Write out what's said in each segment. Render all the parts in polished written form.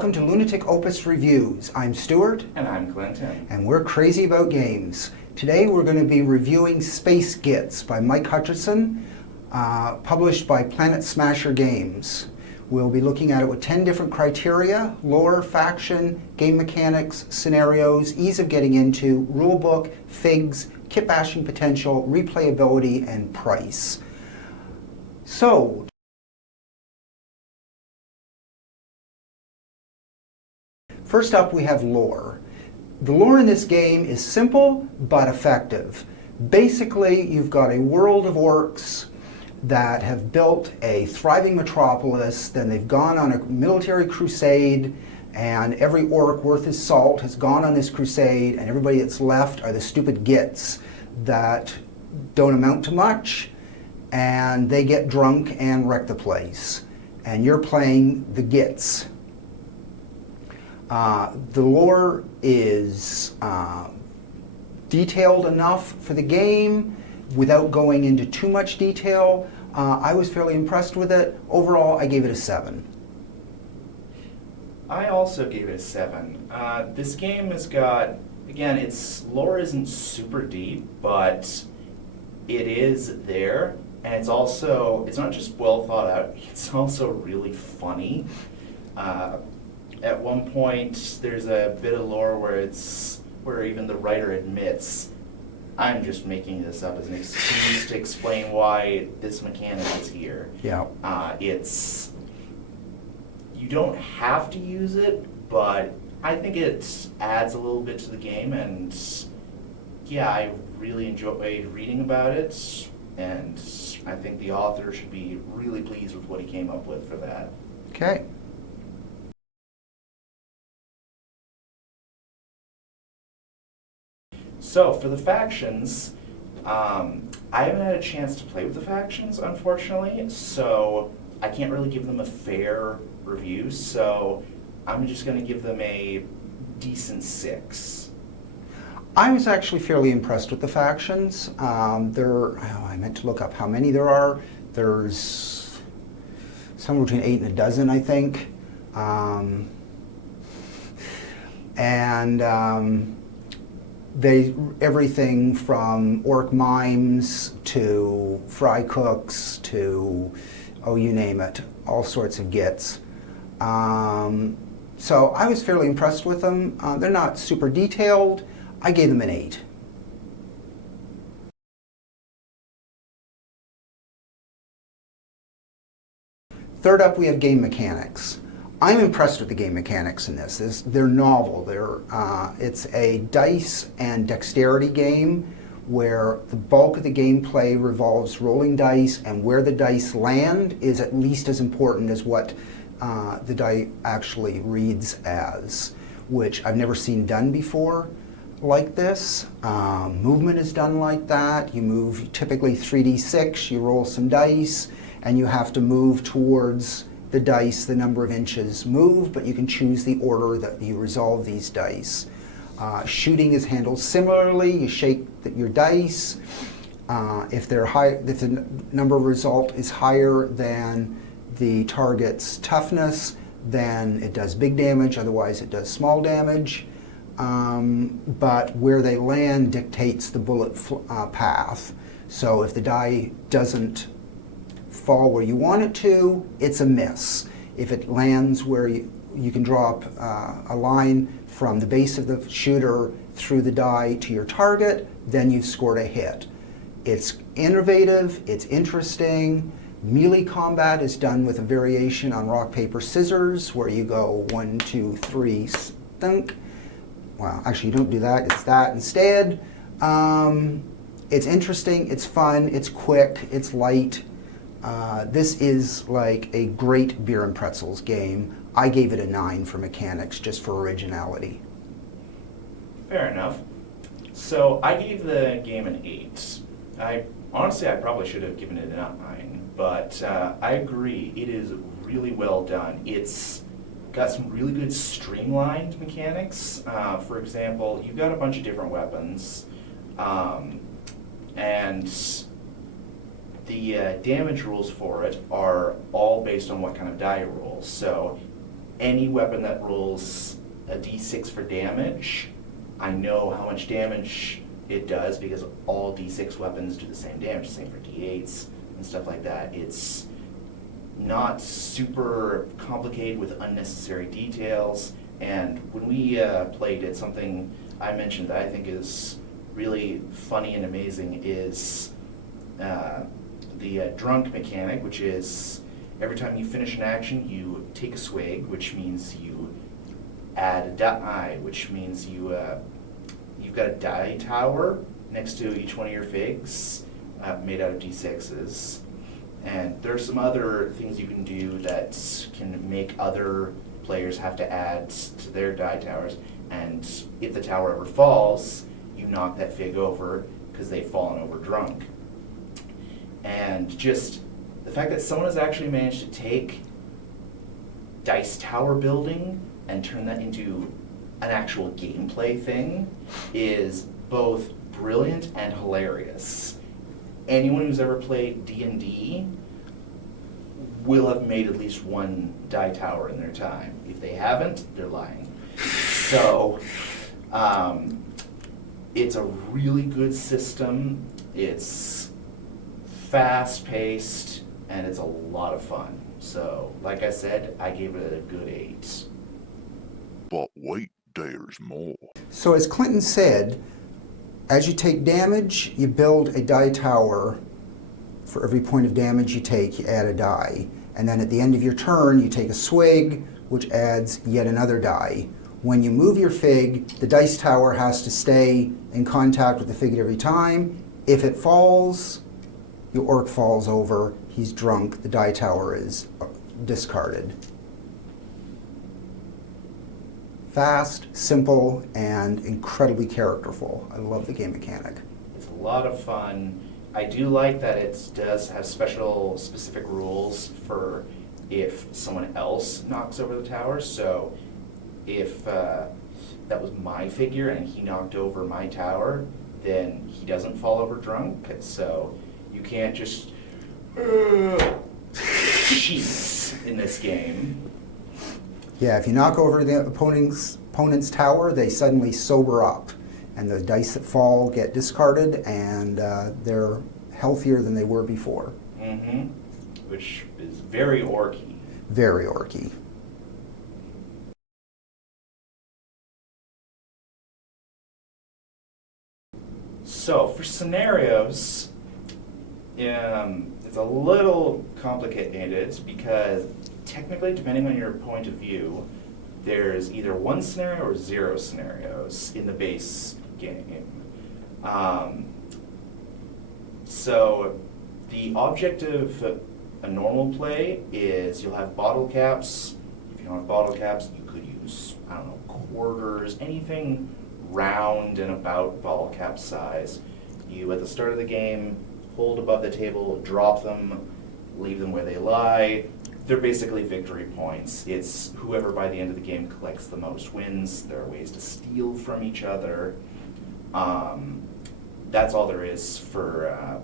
Welcome to Lunatic OPUS Reviews. I'm Stuart. And I'm Clinton. And we're crazy about games. Today we're going to be reviewing Space Gits by Mike Hutchison, published by Planet Smasher Games. We'll be looking at it with 10 different criteria: lore, faction, game mechanics, scenarios, ease of getting into, rulebook, figs, kit bashing potential, replayability, and price. So, first up we have lore. The lore in this game is simple but effective. Basically, you've got a world of orcs that have built a thriving metropolis, then they've gone on a military crusade, and every orc worth his salt has gone on this crusade, and everybody that's left are the stupid Gits that don't amount to much, and they get drunk and wreck the place. And you're playing the Gits. The lore is detailed enough for the game without going into too much detail. I was fairly impressed with it. Overall, I gave it a 7. I also gave it a 7. This game has got, again, its lore isn't super deep, but it is there. And it's also, it's not just well thought out, it's also really funny. At one point, there's a bit of lore where even the writer admits, I'm just making this up as an excuse to explain why this mechanic is here. Yeah. You don't have to use it, but I think it adds a little bit to the game, and yeah, I really enjoyed reading about it, and I think the author should be really pleased with what he came up with for that. Okay. So, for the factions, I haven't had a chance to play with the factions, unfortunately, so I can't really give them a fair review, so I'm just going to give them a decent 6. I was actually fairly impressed with the factions. I meant to look up how many there are. There's somewhere between 8 and a dozen, I think. Everything from orc mimes to fry cooks to, oh, you name it, all sorts of Gits. So I was fairly impressed with them. They're not super detailed. I gave them an 8. Third up, we have game mechanics. I'm impressed with the game mechanics in this. They're novel. It's a dice and dexterity game where the bulk of the gameplay revolves rolling dice, and where the dice land is at least as important as what the die actually reads as, which I've never seen done before like this. Movement is done like that. You move typically 3d6, you roll some dice, and you have to move towards the dice the number of inches move, but you can choose the order that you resolve these dice. Shooting is handled similarly. You shake your dice. If the number result is higher than the target's toughness, then it does big damage, otherwise it does small damage. But where they land dictates the bullet path. So if the die doesn't fall where you want it to, it's a miss. If it lands where you can draw up a line from the base of the shooter through the die to your target, then you've scored a hit. It's innovative, it's interesting. Melee combat is done with a variation on rock, paper, scissors, where you go 1, 2, 3, thunk. Well, actually you don't do that, it's that instead. It's interesting, it's fun, it's quick, it's light. This is like a great beer and pretzels game. I gave it a 9 for mechanics, just for originality. Fair enough. So I gave the game an 8. Honestly, I probably should have given it a 9, but I agree. It is really well done. It's got some really good streamlined mechanics. For example, you've got a bunch of different weapons, and the damage rules for it are all based on what kind of die you roll. So any weapon that rolls a d6 for damage, I know how much damage it does because all d6 weapons do the same damage, same for d8s and stuff like that. It's not super complicated with unnecessary details, and when we played it, something I mentioned that I think is really funny and amazing is the drunk mechanic, which is every time you finish an action, you take a swig, which means you add a die, which means you've got a die tower next to each one of your figs, made out of d6s. And there's some other things you can do that can make other players have to add to their die towers. And if the tower ever falls, you knock that fig over because they've fallen over drunk. And just the fact that someone has actually managed to take dice tower building and turn that into an actual gameplay thing is both brilliant and hilarious. Anyone who's ever played D&D will have made at least one die tower in their time. If they haven't, they're lying. So, it's a really good system. It's fast-paced, and it's a lot of fun. So, like I said, I gave it a good 8. But wait, there's more. So as Clinton said, as you take damage, you build a die tower. For every point of damage you take, you add a die. And then at the end of your turn, you take a swig, which adds yet another die. When you move your fig, the dice tower has to stay in contact with the fig every time. If it falls, your orc falls over, he's drunk, the die tower is discarded. Fast, simple, and incredibly characterful. I love the game mechanic. It's a lot of fun. I do like that it does have specific rules for if someone else knocks over the tower. So if that was my figure and he knocked over my tower, then he doesn't fall over drunk. So you can't just cheat in this game. Yeah, if you knock over the opponent's tower, they suddenly sober up, and the dice that fall get discarded, and they're healthier than they were before. Mm-hmm. Which is very orky. Very orky. So for scenarios, it's a little complicated because technically, depending on your point of view, there's either one scenario or 0 scenarios in the base game. So the object of a normal play is you'll have bottle caps. If you don't have bottle caps, you could use, I don't know, quarters, anything round and about bottle cap size. You, at the start of the game, hold above the table, drop them, leave them where they lie. They're basically victory points. It's whoever by the end of the game collects the most wins. There are ways to steal from each other. That's all there is for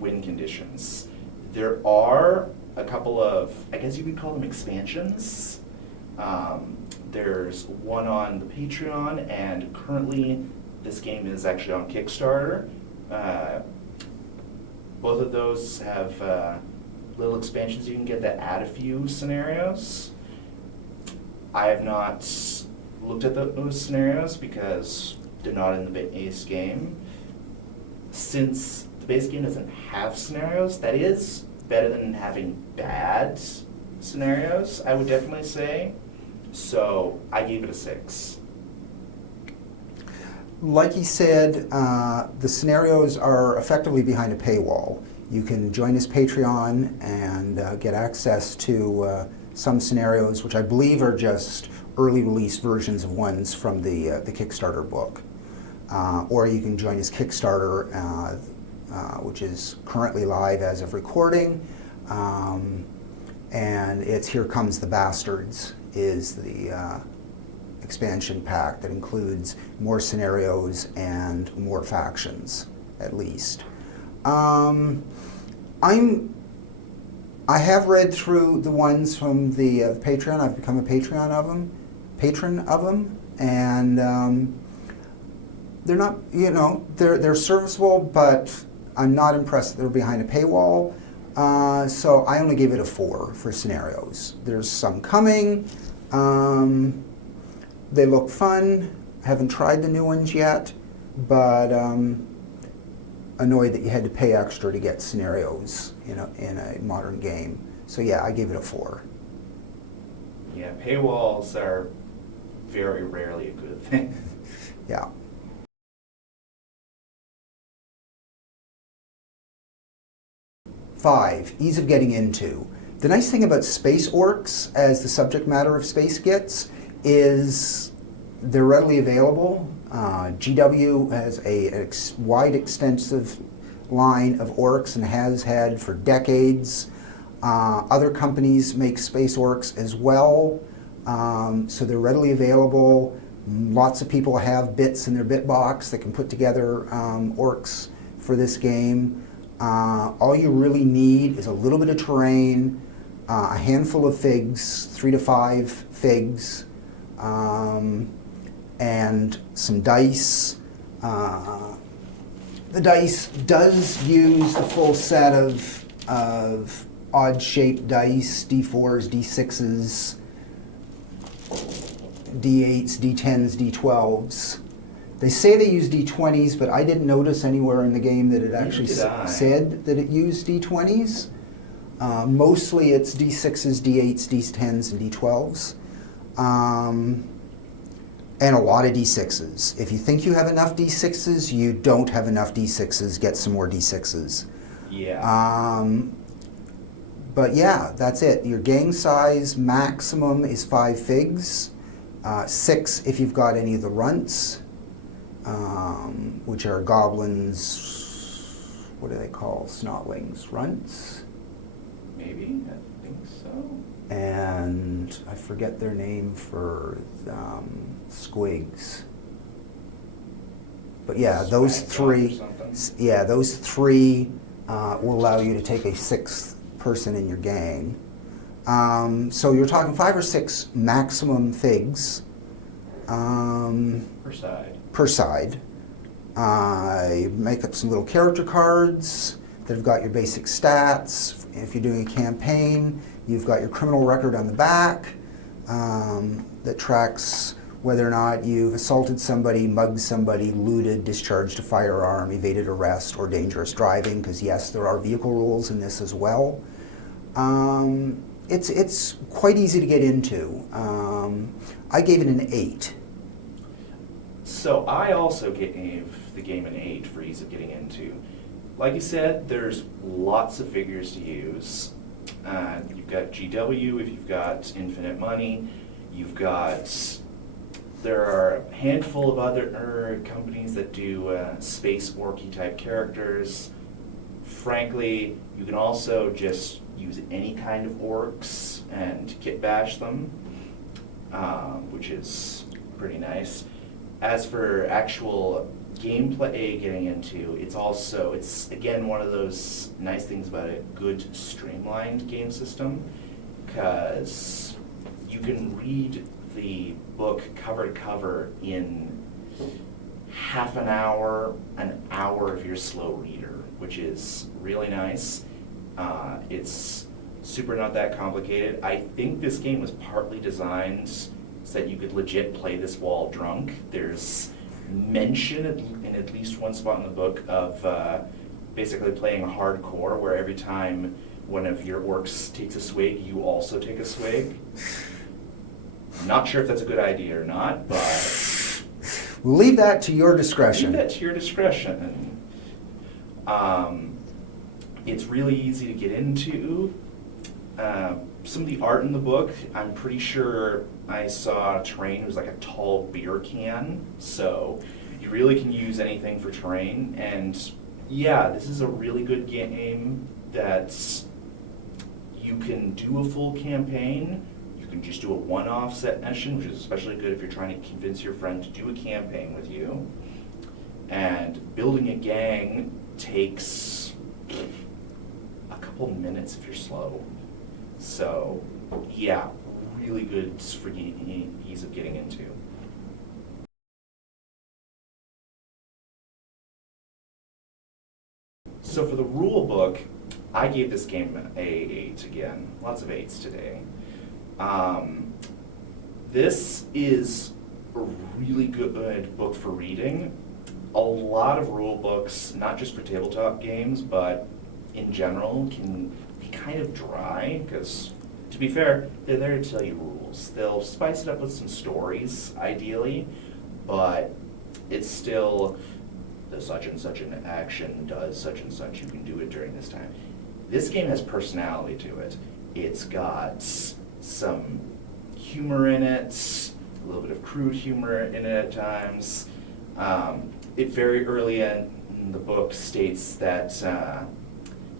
win conditions. There are a couple of, I guess you could call them expansions. There's one on the Patreon, and currently this game is actually on Kickstarter. Both of those have little expansions you can get that add a few scenarios. I have not looked at those scenarios because they're not in the base game. Since the base game doesn't have scenarios, that is better than having bad scenarios, I would definitely say. So I gave it a 6. Like he said, the scenarios are effectively behind a paywall. You can join his Patreon and get access to some scenarios, which I believe are just early release versions of ones from the Kickstarter book. Or you can join his Kickstarter, which is currently live as of recording. And it's Here Comes the Bastards is the expansion pack that includes more scenarios and more factions, at least. I'm I have read through the ones from the Patreon. I've become a patron of them, and they're not, they're serviceable, but I'm not impressed that they're behind a paywall. So I only gave it a 4 for scenarios. There's some coming. They look fun. Haven't tried the new ones yet, but annoyed that you had to pay extra to get scenarios in a modern game. So yeah, I gave it a 4. Yeah, paywalls are very rarely a good thing. Yeah. Five, ease of getting into. The nice thing about space orcs as the subject matter of Space Gits is they're readily available. GW has a wide, extensive line of orcs and has had for decades. Other companies make space orcs as well, so they're readily available. Lots of people have bits in their bit box that can put together orcs for this game. All you really need is a little bit of terrain, a handful of figs, 3 to 5 figs, and some dice. The dice does use the full set of odd-shaped dice, D4s, D6s, D8s, D10s, D12s. They say they use D20s, but I didn't notice anywhere in the game that it actually said that it used D20s. Mostly it's D6s, D8s, D10s, and D12s. And a lot of D6s. If you think you have enough D6s, you don't have enough D6s. Get some more D6s. Yeah. But yeah, that's it. Your gang size maximum is 5 figs. 6 if you've got any of the runts, which are goblins. What do they call snotlings? Runts? Maybe, I think so. And I forget their name for squigs. But yeah, those three. Yeah, those 3 will allow you to take a 6th person in your gang. So you're talking 5 or 6 maximum figs per side. You make up some little character cards that have got your basic stats. If you're doing a campaign, you've got your criminal record on the back that tracks whether or not you've assaulted somebody, mugged somebody, looted, discharged a firearm, evaded arrest, or dangerous driving, because yes, there are vehicle rules in this as well. It's quite easy to get into. I gave it an 8. So I also gave the game an 8 for ease of getting into. Like you said, there's lots of figures to use. You've got GW if you've got infinite money. There are a handful of other companies that do space orky type characters. Frankly, you can also just use any kind of orcs and kit bash them, which is pretty nice. As for actual gameplay getting into, it's again one of those nice things about a good streamlined game system, because you can read the book cover to cover in half an hour if you're a slow reader, which is really nice. It's super not that complicated. I think this game was partly designed so that you could legit play this while drunk. There's mention in at least one spot in the book of basically playing hardcore, where every time one of your orcs takes a swig, you also take a swig. Not sure if that's a good idea or not, but we'll leave that to your discretion. Leave that to your discretion. It's really easy to get into. Some of the art in the book, I'm pretty sure I saw terrain was like a tall beer can, so you really can use anything for terrain. And yeah, this is a really good game that you can do a full campaign. You can just do a one-off session, which is especially good if you're trying to convince your friend to do a campaign with you. And building a gang takes a couple couple minutes if you're slow. So, yeah, really good for ease of getting into. So for the rule book, I gave this game an 8 again. Lots of 8s today. This is a really good book for reading. A lot of rule books, not just for tabletop games, but in general, can be kind of dry because, to be fair, they're there to tell you rules. They'll spice it up with some stories, ideally, but it's still the such and such an action does such and such, you can do it during this time. This game has personality to it. It's got some humor in it, a little bit of crude humor in it at times. It very early in the book states that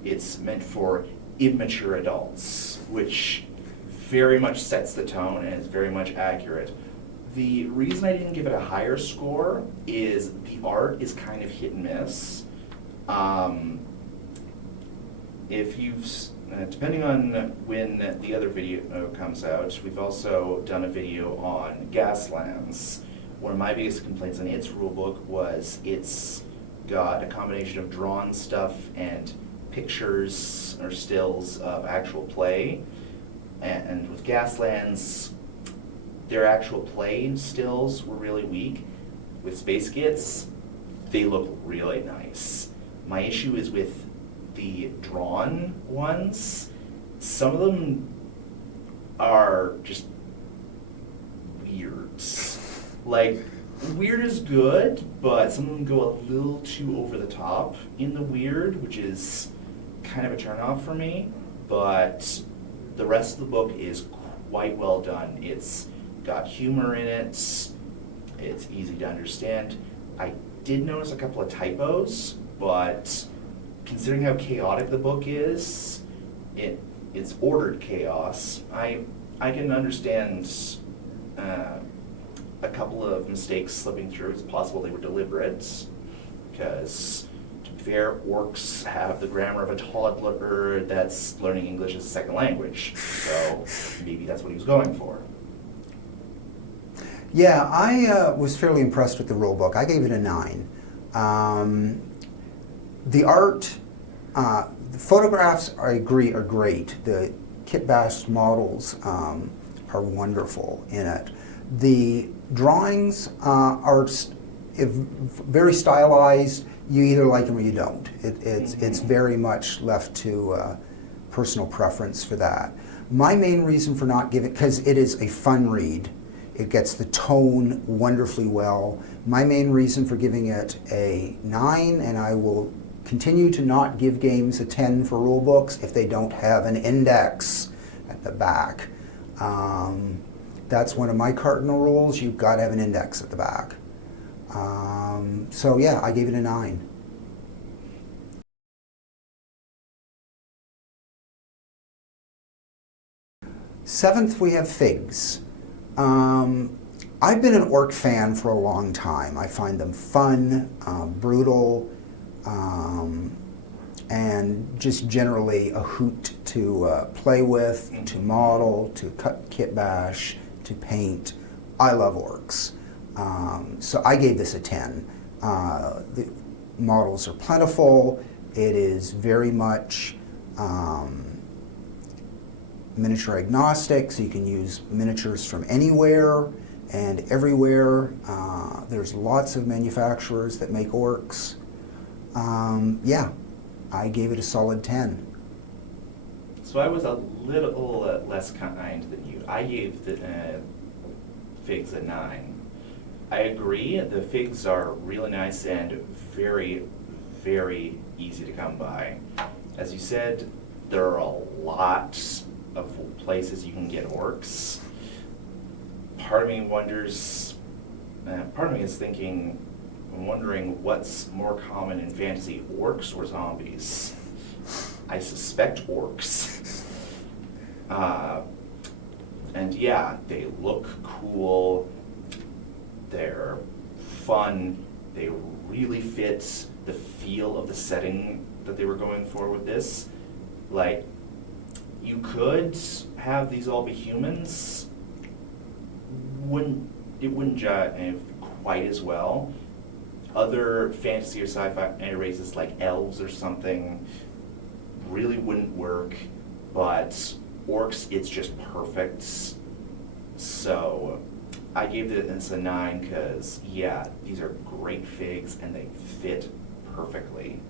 it's meant for immature adults, which very much sets the tone and is very much accurate. The reason I didn't give it a higher score is the art is kind of hit and miss. If you've, depending on when the other video comes out, we've also done a video on Gaslands. One of my biggest complaints on its rulebook was it's got a combination of drawn stuff and pictures or stills of actual play. And with Gaslands, their actual play stills were really weak. With Space Gits, they look really nice. My issue is with the drawn ones. Some of them are just weird. Like, weird is good, but some of them go a little too over the top in the weird, which is kind of a turnoff for me. But the rest of the book is quite well done. It's got humor in it. It's easy to understand. I did notice a couple of typos, but considering how chaotic the book is, it's ordered chaos. I can understand a couple of mistakes slipping through. It's possible they were deliberate, because to be fair, orcs have the grammar of a toddler that's learning English as a second language. So maybe that's what he was going for. Yeah, I was fairly impressed with the rulebook. I gave it a 9. The art, the photographs, I agree, are great. The kit-bashed models are wonderful in it. The drawings are very stylized. You either like them or you don't. It's very much left to personal preference for that. My main reason for not giving, because it is a fun read, it gets the tone wonderfully well. My main reason for giving it a 9, and I will continue to not give games a 10 for rule books if they don't have an index at the back. That's one of my cardinal rules. You've got to have an index at the back. So yeah, I gave it a 9. Seventh, we have Figs. I've been an orc fan for a long time. I find them fun, brutal, and just generally a hoot to play with, to model, to cut kit bash, to paint. I love orcs. So I gave this a 10. The models are plentiful. It is very much miniature agnostic, so you can use miniatures from anywhere and everywhere. There's lots of manufacturers that make orcs. Yeah, I gave it a solid 10. So I was a little less kind than you. I gave the Figs a 9. I agree, the Figs are really nice and very, very easy to come by. As you said, there are a lot of places you can get orcs. Part of me wonders, part of me is thinking, I'm wondering what's more common in fantasy, orcs or zombies? I suspect orcs. And yeah, they look cool, they're fun, they really fit the feel of the setting that they were going for with this. Like, you could have these all be humans. It wouldn't jive quite as well. Other fantasy or sci-fi races like elves or something really wouldn't work, but orcs, it's just perfect. So I gave this a 9 because, yeah, these are great figs and they fit perfectly.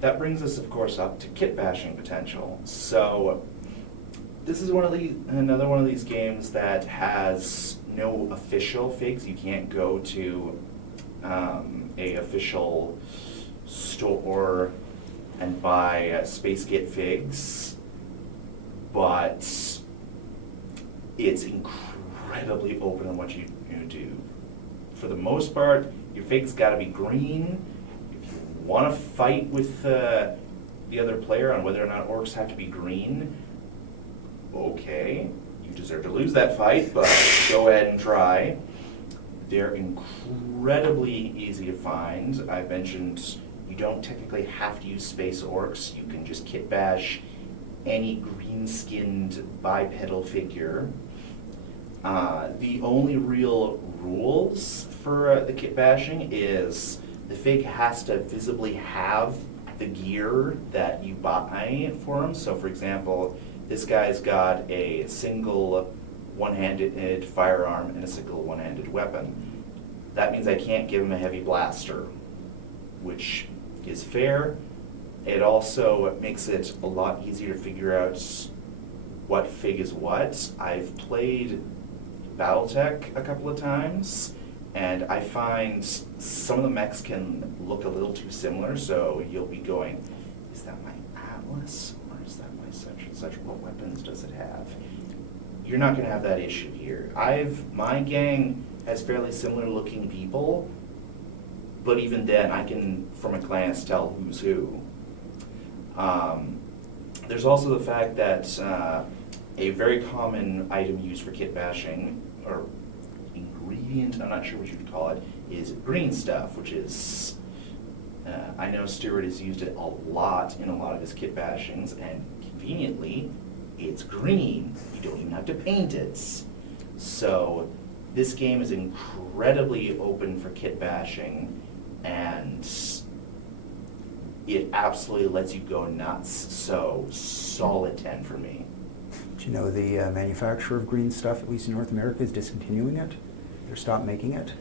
That brings us, of course, up to kit bashing potential. So this is another one of these games that has no official figs. You can't go to a official store and buy Space Git figs, but it's incredibly open on what you do. For the most part, your figs got to be green. If you want to fight with the other player on whether or not orcs have to be green, okay, you deserve to lose that fight, but go ahead and try. They're incredibly easy to find. I mentioned you don't technically have to use space orcs. You can just kit bash any green-skinned bipedal figure. The only real rules for the kit bashing is the fig has to visibly have the gear that you buy for him. So for example, this guy's got a single one-handed firearm and a single one-handed weapon. That means I can't give him a heavy blaster, which is fair. It also makes it a lot easier to figure out what fig is what. I've played Battletech a couple of times, and I find some of the mechs can look a little too similar, so you'll be going, is that my Atlas, or is that my such and such? What weapons does it have? You're not going to have that issue here. My gang has fairly similar looking people, but even then I can, from a glance, tell who's who. There's also the fact that a very common item used for kit bashing, or ingredient, I'm not sure what you would call it, is green stuff, which is, I know Stuart has used it a lot in a lot of his kit bashings, and conveniently, it's green. You don't even have to paint it. So this game is incredibly open for kit bashing, and it absolutely lets you go nuts. So solid 10 for me. Do you know the manufacturer of green stuff, at least in North America, is discontinuing it? They're stopped making it.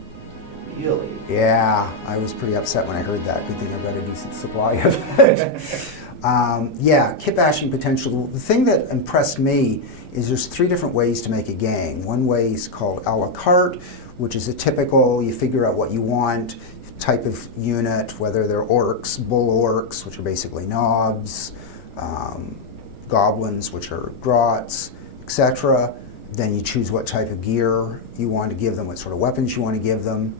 Really? Yeah, I was pretty upset when I heard that. Good thing I've got a decent supply of it. Yeah, kit bashing potential. The thing that impressed me is there's 3 different ways to make a gang. One way is called a la carte, which is a typical, you figure out what you want, type of unit, whether they're orcs, bull orcs, which are basically knobs, goblins, which are grots, etc. Then you choose what type of gear you want to give them, what sort of weapons you want to give them.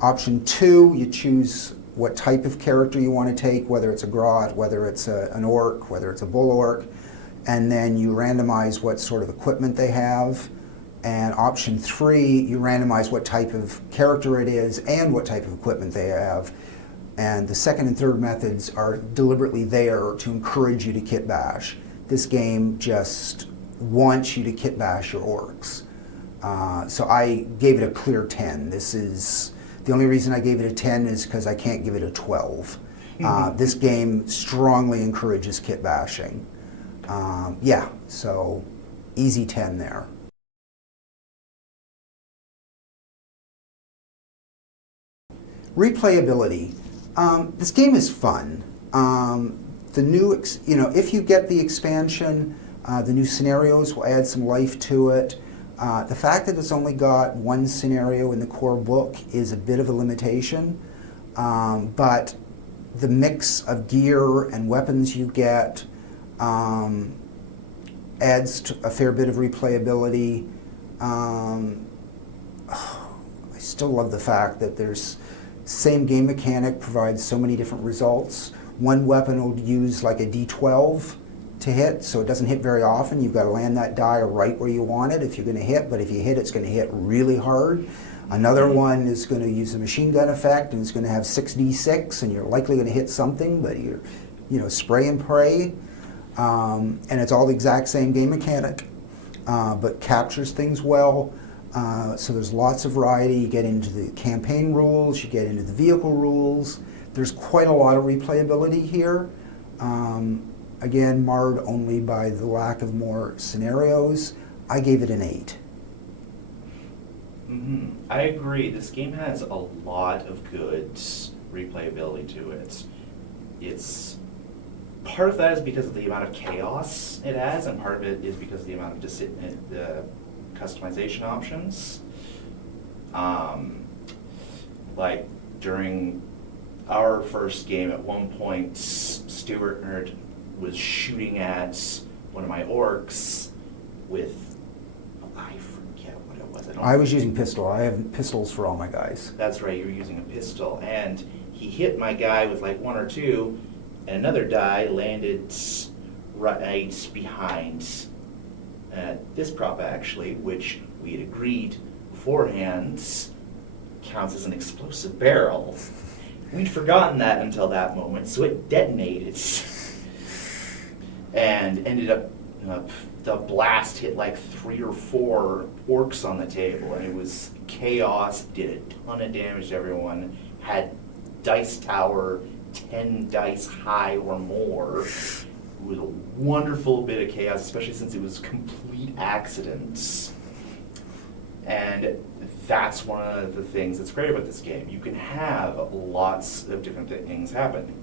Option 2, you choose what type of character you want to take, whether it's a grot, whether it's an orc, whether it's a bull orc, and then you randomize what sort of equipment they have. And option 3, you randomize what type of character it is and what type of equipment they have. And the second and third methods are deliberately there to encourage you to kit bash. This game just wants you to kit bash your orcs. So I gave it a clear 10. The only reason I gave it a 10 is because I can't give it a 12. This game strongly encourages kit bashing. Yeah, so easy 10 there. Replayability. This game is fun. The new, if you get the expansion, the new scenarios will add some life to it. The fact that it's only got 1 scenario in the core book is a bit of a limitation, but the mix of gear and weapons you get adds to a fair bit of replayability. I still love the fact that there's same game mechanic provides so many different results. One weapon will use like a D12 to hit, so it doesn't hit very often. You've got to land that die right where you want it if you're going to hit, but if you hit, it's going to hit really hard. Another one is going to use a machine gun effect and it's going to have 6d6 and you're likely going to hit something, but you're, spray and pray. And it's all the exact same game mechanic, but captures things well. So there's lots of variety. You get into the campaign rules, you get into the vehicle rules. There's quite a lot of replayability here. Again, marred only by the lack of more scenarios. I gave it an 8. I agree. This game has a lot of good replayability to it. It's part of that is because of the amount of chaos it has, and part of it is because of the amount of the customization options. Like during our first game, at one point, Stuart Nerd was shooting at one of my orcs with, I forget what it was. I was using pistol. I have pistols for all my guys. That's right, you were using a pistol. And he hit my guy with like 1 or 2, and another die landed right behind this prop actually, which we had agreed beforehand counts as an explosive barrel. We'd forgotten that until that moment, so it detonated. And ended up, the blast hit like 3 or 4 orcs on the table, and it was chaos, did a ton of damage to everyone, had dice tower 10 dice high or more. It was a wonderful bit of chaos, especially since it was complete accidents. And that's one of the things that's great about this game. You can have lots of different things happen.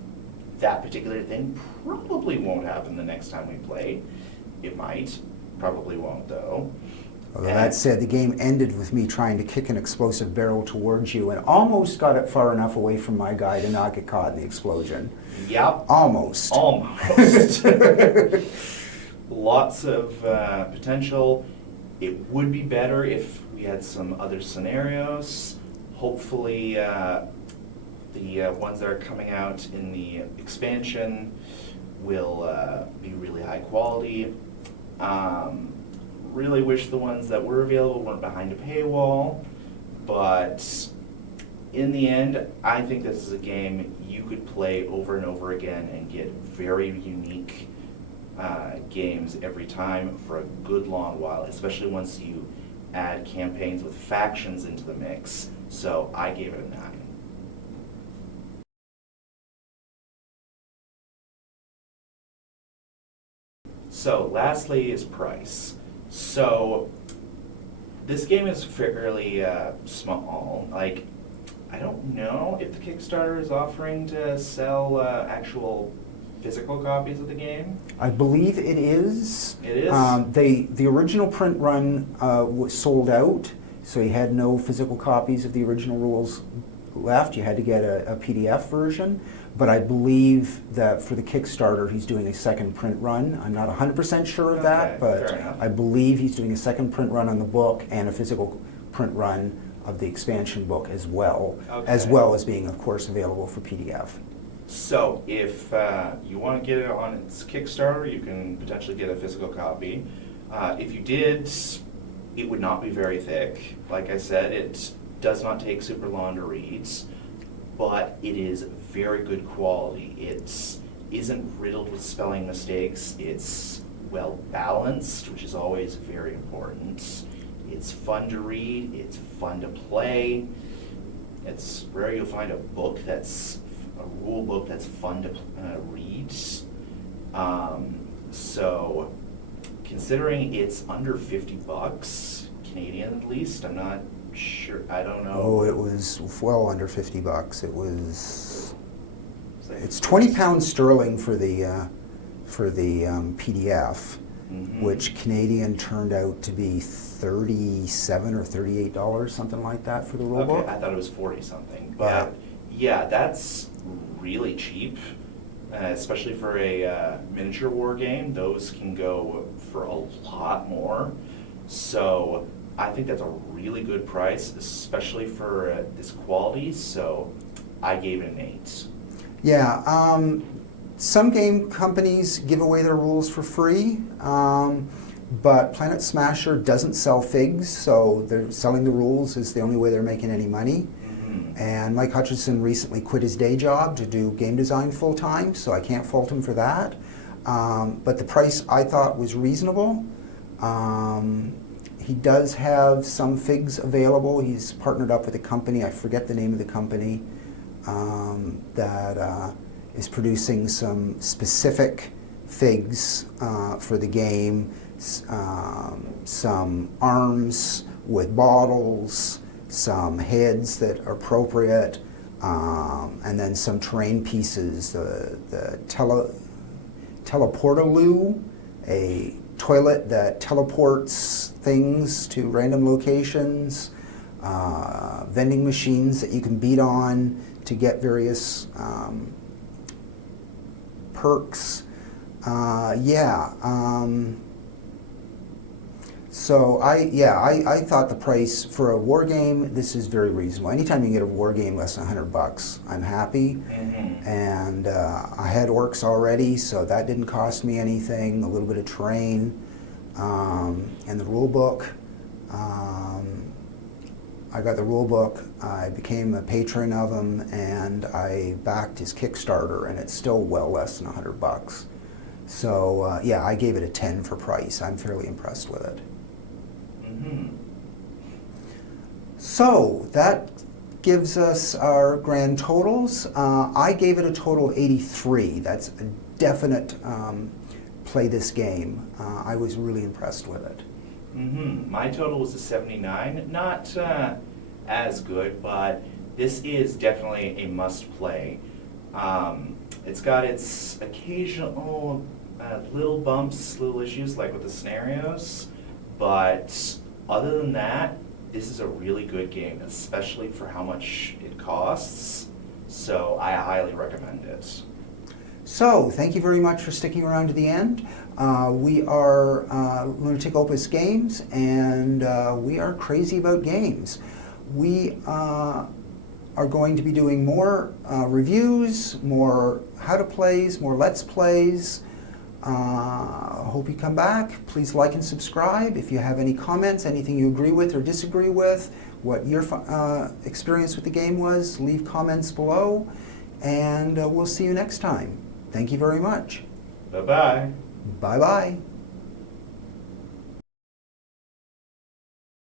That particular thing probably won't happen the next time we play. It might, probably won't though. Although that said, the game ended with me trying to kick an explosive barrel towards you and almost got it far enough away from my guy to not get caught in the explosion. Yep. Almost. Almost. Lots of potential. It would be better if we had some other scenarios. Hopefully the ones that are coming out in the expansion will be really high quality. Really wish the ones that were available weren't behind a paywall, but in the end, I think this is a game you could play over and over again and get very unique games every time for a good long while, especially once you add campaigns with factions into the mix. So I gave it a 9. So lastly is price. So this game is fairly small. Like, I don't know if the Kickstarter is offering to sell actual physical copies of the game. I believe it is. It is? The original print run was sold out, so you had no physical copies of the original rules left. You had to get a PDF version. But I believe that for the Kickstarter, he's doing a second print run. I'm not 100% sure of that, but I believe he's doing a second print run on the book and a physical print run of the expansion book as well as being, of course, available for PDF. So if you want to get it on its Kickstarter, you can potentially get a physical copy. If you did, it would not be very thick. Like I said, it does not take super long to read, but it is very good quality. It isn't riddled with spelling mistakes. It's well balanced, which is always very important. It's fun to read. It's fun to play. It's rare you'll find a book that's a rule book that's fun to read. So considering it's under $50, Canadian at least, I'm not sure, I don't know. Oh, it was well under $50. It was, it's £20 sterling for the PDF, which Canadian turned out to be $37 or $38, something like that for the rulebook. Okay, I thought it was 40 something, but yeah, that's really cheap, especially for a miniature war game. Those can go for a lot more. So I think that's a really good price, especially for this quality. So I gave it an 8. Yeah. Some game companies give away their rules for free. But Planet Smasher doesn't sell figs, so they're selling the rules is the only way they're making any money. And Mike Hutchinson recently quit his day job to do game design full time, so I can't fault him for that. But the price I thought was reasonable. He does have some figs available. He's partnered up with a company, I forget the name of the company, that is producing some specific figs for the game. Some arms with bottles, some heads that are appropriate, and then some terrain pieces. The teleportaloo, a toilet that teleports things to random locations, vending machines that you can beat on to get various perks. So I thought the price for a war game, this is very reasonable. Anytime you can get a war game less than $100, I'm happy. And I had orcs already, so that didn't cost me anything. A little bit of terrain, and the rule book. I got the rule book. I became a patron of him, and I backed his Kickstarter, and it's still well less than $100. So I gave it a 10 for price. I'm fairly impressed with it. So that gives us our grand totals. I gave it a total of 83. That's a definite play this game. I was really impressed with it. My total was a 79. Not as good, but this is definitely a must play. It's got its occasional little bumps, little issues like with the scenarios, but other than that, this is a really good game, especially for how much it costs. So I highly recommend it. So, thank you very much for sticking around to the end. We are Lunatic Opus Games, and we are crazy about games. We are going to be doing more reviews, more how-to-plays, more let's plays. Hope you come back. Please like and subscribe. If you have any comments, anything you agree with or disagree with, what your experience with the game was, leave comments below, and we'll see you next time. Thank you very much. Bye-bye. Bye-bye.